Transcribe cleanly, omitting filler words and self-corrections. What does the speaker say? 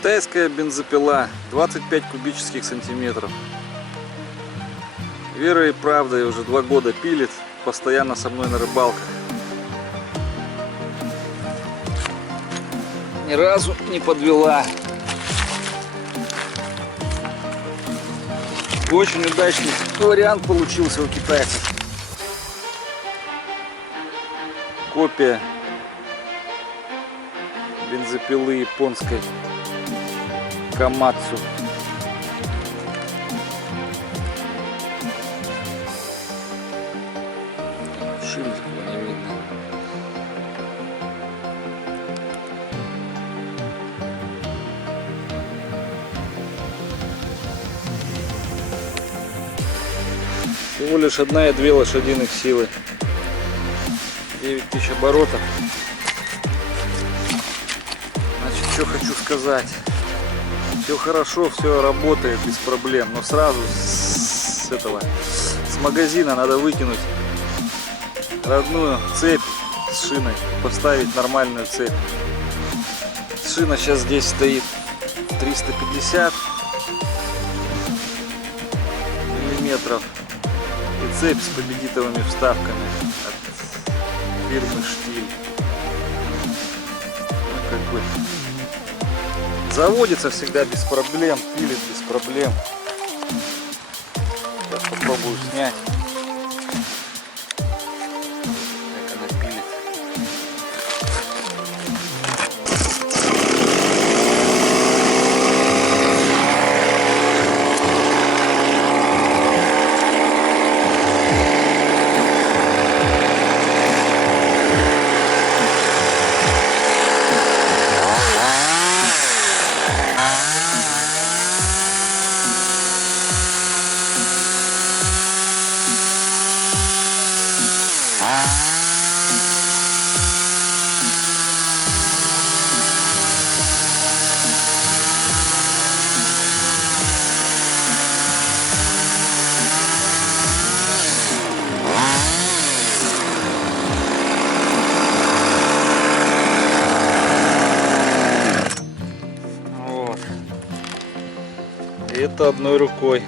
Китайская бензопила, 25 кубических сантиметров. Верой и правдой уже 2 года пилит, постоянно со мной на рыбалках. Ни разу не подвела. Очень удачный вариант получился у китайцев. Копия бензопилы японской Камацу. Шильдик не видно. Всего лишь 1,2 лошадиных силы. 9000 оборотов. Значит, что хочу сказать. Все хорошо, все работает без проблем. Но сразу с магазина надо выкинуть родную цепь с шиной. Поставить нормальную цепь. Шина сейчас здесь стоит 350 миллиметров. И цепь с победитовыми вставками от фирмы Штиль. Ну, как бы заводится всегда без проблем, пилит без проблем. Сейчас попробую снять, как она пилит. Это одной рукой.